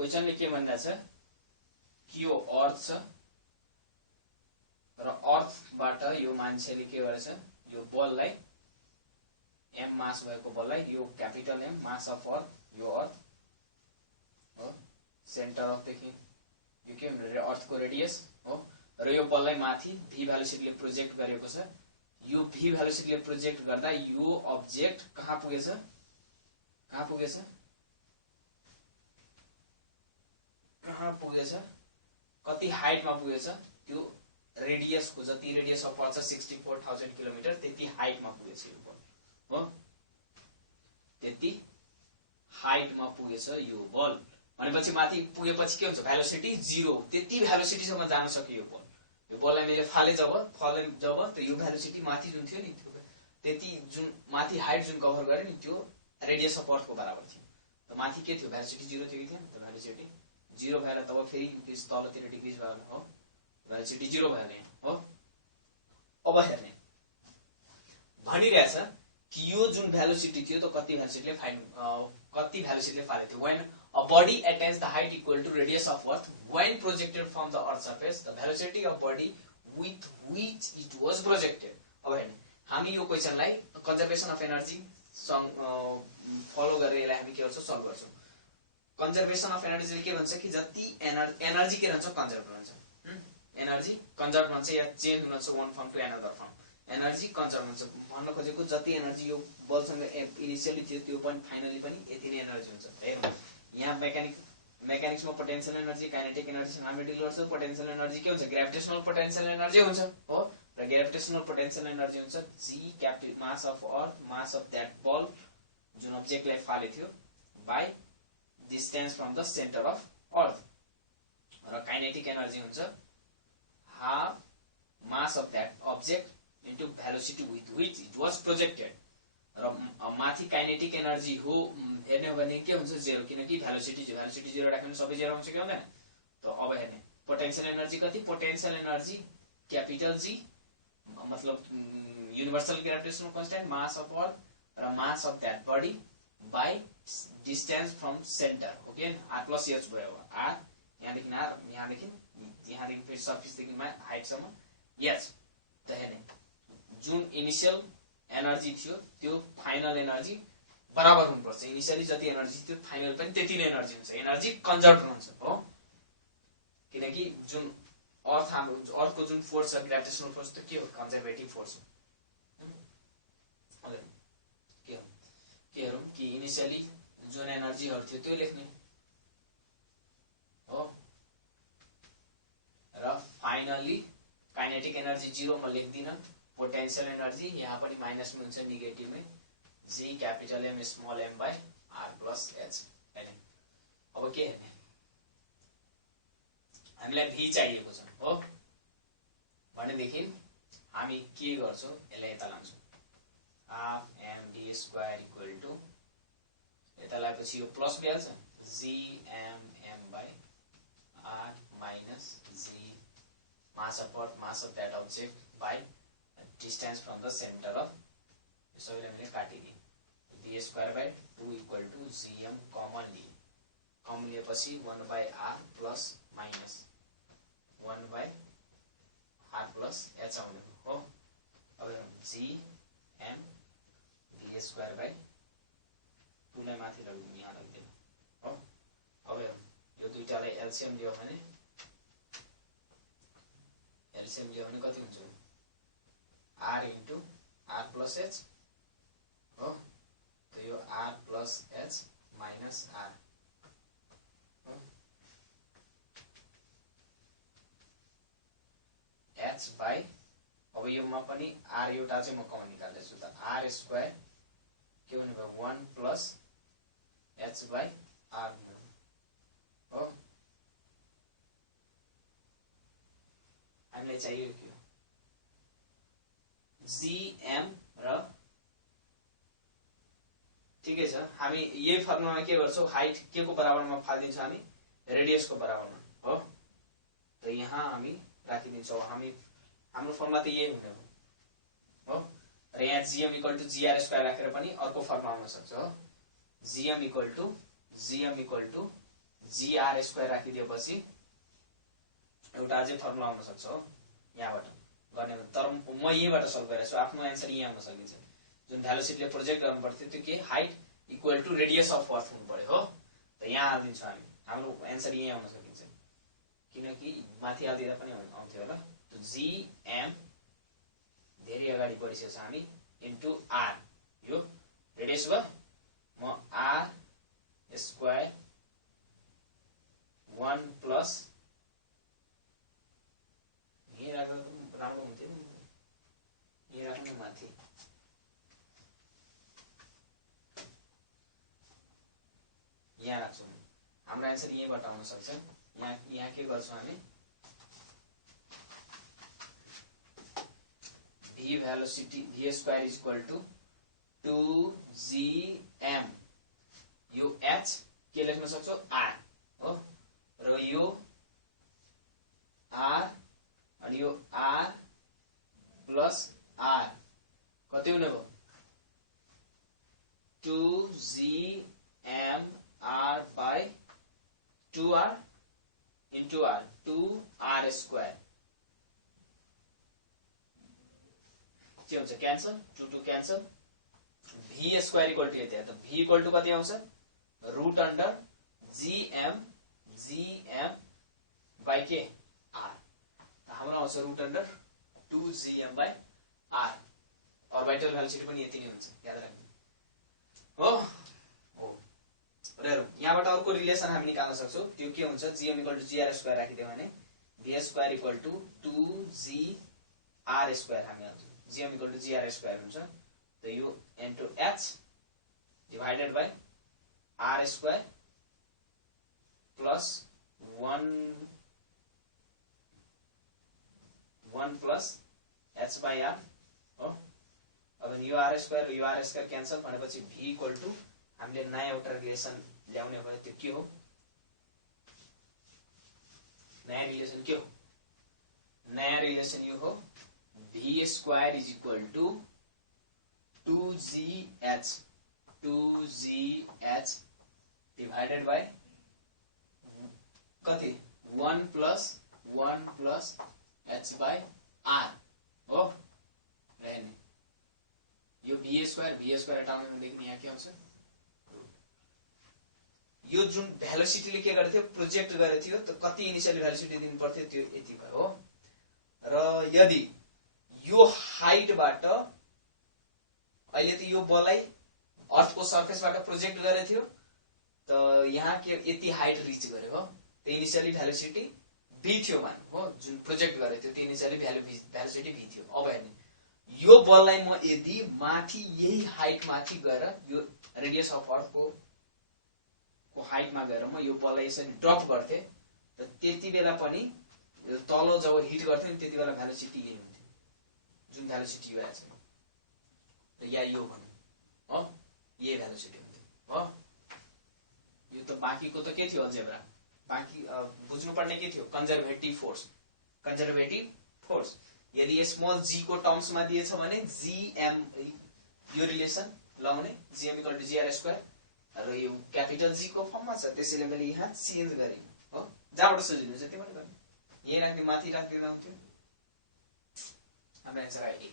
क्वेशनले के भन्दैछ कि यो अर्थ छ र अर्थबाट यो मान्छेले के गरेछ यो बललाई m मास भएको बललाई यो क्यापिटल M मास अफ अर्थ यो अर्थ हो सेन्टर अफ देखि यो के भन्नु अर्थको रेडियस हो र यो बललाई माथि v भेलोसिटीले प्रोजेक्ट गरेको छ। यो v भेलोसिटीले प्रोजेक्ट गर्दा यो अब्जेक्ट कहाँ पुगेछ कति हाइटमा पुगेछ त्यो रेडियस को जति रेडियस अफ अर्थ 64,000 किलोमिटर त्यति हाइटमा पुगेछ यो बल हो त्यति हाइटमा पुगेछ यो बल भनेपछि माथि पुगेपछि के हुन्छ भेलोसिटी 0 त्यति भेलोसिटीसम्म जान सक्यो यो बल। यो बललाई मैले फाले जब त यो भेलोसिटी माथि जुन थियो नि त्यो त्यति जुन माथि हाइट जुन कभर गरे नि त्यो रेडियस अफ अर्थको बराबर थियो। त माथि के थियो भेलोसिटी 0 थियो कि थिएन त भेलोसिटी 0 भएर तब फेरि इन्क्रिज तलतिर डिक्रिज भयो हो भेलोसिटी 0 भयो नि हो। अब हेर्ने भनिरहेछ कि यो जुन भेलोसिटी थियो त कति भेलोसिटीले फाले थियो when a body attains the height equal to radius of earth when projected from the earth surface the velocity of body with which it was projected। अब हेर्ने हामी यो क्वेशनलाई कन्जर्भेसन अफ एनर्जी फलो गरेर यसलाई हामी के गर्छौं सल्भ गर्छौं। कन्जर्भेसन अफ एनर्जीले के भन्छ कि जति एनर्जी के रहन्छ कन्जर्भ रहन्छ एनर्जी कन्जर्भ हुन्छ या चेन्ज हुन्छ one form to another form energy conserve हुन्छ भन्न खोजेको जति एनर्जी यो बलसँग इनिशियली थियो त्यो पनि फाइनली पनि यति नै एनर्जी हुन्छ। हेर्नु यहाँ मेकानिक्समा पोटेन्शियल एनर्जी काइनेटिक एनर्जी हामी डिल गर्छौं। पोटेन्शियल एनर्जी के हुन्छ ग्रेभिटेशनल पोटेन्शियल एनर्जी हुन्छ हो र ग्रेभिटेशनल पोटेन्शियल एनर्जी हुन्छ g capital mass of earth mass of that ball जुन अब्जेक्टलाई फाले थियो by distance from the centre of earth र काइनेटिक एनर्जी हुन्छ half mass of that object into velocity with which it was projected र माथि kinetic energy हो हेर्ने हो भने के हुन्छ 0 किनकि भेलोसिटी 0 राख्नु सबै 0 हुन्छ कि हुँदैन। त अब हेर्ने पोटेन्शियल एनर्जी कति पोटेन्शियल एनर्जी क्यापिटल G मतलब universal gravitational constant mass of earth र mass of that body by distance from centre okay r plus h भयो r यहाँदेखि r यहाँदेखि फेरि सर्फेस देखि हाइट सम्म h। त हेर्ने जुन इनिशियल एनर्जी थियो त्यो फाइनल एनर्जी बराबर हुनुपर्छ इनिशियली जति एनर्जी थियो फाइनल पनि त्यति नै एनर्जी हुन्छ एनर्जी कन्जर्भ हुन्छ हो किनकि जुन अर्थ हाम्रो अर्थको जुन फोर्स छ ग्रेभिटेशनल फोर्स त के हो कन्जर्भेटिभ फोर्स हो। के हेरौँ कि इनिशियली जुन एनर्जीहरु थियो त्यो लेख्ने हो र फाइनली काइनेटिक एनर्जी 0 म लेख्दिन पोटेन्शियल एनर्जी यहाँ पनि माइनस में हुन्छ नेगेटिभ में g capital M small m by r plus h हैन। अब के हेर्ने हामीलाई v चाहिएको छ हो भनेदेखि हामी के गर्छौं यसलाई यता लान्छौं half md square equal to यता लाएपछि यो प्लस भइहाल्छ g m by r minus g mass of earth mass of that object by distance from the centre of सबैलाई मैले काटिदिए v square by 2 equal to gm common लिएपछि 1 by r plus minus 1 by r plus h आउने हो। अब gm v square by 2 लाई माथि राख्दिनु यहाँ राख्दिनु हो। अब यो दुईटालाई एलसीएम लियो भने कति हुन्छ r into r plus h हो तो यो r plus h minus r हो h बाइ अब यो मा पनि r एउटा चाहिँ म कमन निकाल्दैछु त r स्क्वायर के हुने भयो 1 प्लस h बाइ r हो हामीलाई चाहियो के gm र ठिकै छ हामी यही फर्मुलामा के गर्छौं हाइट के को बराबरमा फाल्दिन्छौं हामी रेडियस को बराबरमा हो त यहाँ हामी राखिदिन्छौं हामी हाम्रो फर्मुला त यही हुने हो र यहाँ gm equal to gr square राखेर पनि अर्को फर्मुला हुन सक्छ हो gm equal to GR square राखिदिएपछि एउटा अझै फर्मुला आउन सक्छ हो यहाँबाट गर्ने, तर म यहीँबाट सल्भ गरिरहेको छु, आफ्नो एन्सर यहीँ आउन सकिन्छ। जुन भेलोसिटीले प्रोजेक्ट गर्नु पर्थ्यो त्यो के height equal to radius of earth हुनु पर्यो हो, त यहाँ हालिदिन्छौँ हामी, हाम्रो एन्सर यहीँ आउन सकिन्छ, किनकि माथि हालिदिँदा पनि आउँथ्यो होला। GM धेरै अगाडि बढिसकेको छ हामी इन्टु R, यो रेडियस भयो, म R स्क्वायर 1 प्लस यहीँ राख्दा राम्रो हुन्थ्यो नि, यहीँ राख्नु माथि, यहाँ राख्छौँ, हाम्रो एन्सर यहीँबाट आउन सक्छ। यहाँ के गर्छौँ हामी, V velocity V square is equal to 2GM, यो H के लेख्न सक्छौ R हो, र यो R अनि यो R प्लस R कति हुने भयो 2GM R by 2R into R, 2R square के हुन्छ cancel, 2 cancel, V square equal to यति, त V इक्वल टु कति आउँछ रुट अन्डर GM बाई के R, हाम्रो आउँछ root under 2GM by R, orbital velocity पनि यति नै हुन्छ, याद राख्नु हो। यहाँबाट अर्को रिलेसन हामी निकाल्न सक्छौं, त्यो के हुन्छ GM equal to GR square राखिदियो भने V square equal to 2GR square हामी हाल्छौँ, GM equal to GR square हुन्छ, त यो into H divided by R square plus 1 plus H by R हो। अब यो R स्क्वायर क्यान्सल भनेपछि V इक्वल टु हामीले नयाँ एउटा रिलेसन ल्याउने भयो, त्यो के हो, नयाँ रिलेसन के हो, नयाँ रिलेसन यो हो V square is equal to 2GH divided by कति 1 प्लस H बाई R हो, रहने यो V स्क्वायर हटाउने भनेदेखि यहाँ के आउँछ, यो जुन भेलोसिटीले के गरेथ्यो प्रोजेक्ट गरेको थियो, त कति इनिशियली भेलोसिटी दिनु पर्थ्यो त्यो यति भयो हो, र यदि यो हाइटबाट अहिले त यो बललाई अर्थको सर्फेसबाट प्रोजेक्ट गरेको थियो, त यहाँ के यति हाइट रिच गर्यो हो, त इनिशियली भेलोसिटी V थियो मान्नु हो, जुन प्रोजेक्ट गरेको थियो त्यो इनिशियली भेलोसिटी V थियो। अब हेर्नु यो बललाई म यदि माथि यही हाइट माथि गएर यो रेडियस अफ अर्थको हाइटमा गएर म यो बललाई यसरी ड्रप गर्थे, त त्यति बेला पनि तल जब हिट गर्थ्यो नि त्यति बेला भेलोसिटी यही हुन्थ्यो, जुन भेलोसिटी यो आएछ र या यो भनौँ हो, यही भेलोसिटी हुन्थ्यो हो। यो त बाँकीको त के थियो अल्जेब्रा, बाँकी बुझ्नुपर्ने के थियो कन्जर्भेटिभ फोर्स। यदि स्मल g को टर्म्समा दिएछ भने GM यो रिलेसन लाउने GM equal to GR square, र यो क्यापिटल G को फर्ममा छ, त्यसैले मैले यहाँ चेन्ज गरेँ हो, जहाँबाट सजिलो छ त्यो पनि गर्ने, यही राख्ने माथि राख्दिँदा हुन्थ्यो, हाम्रो एन्सर आयो।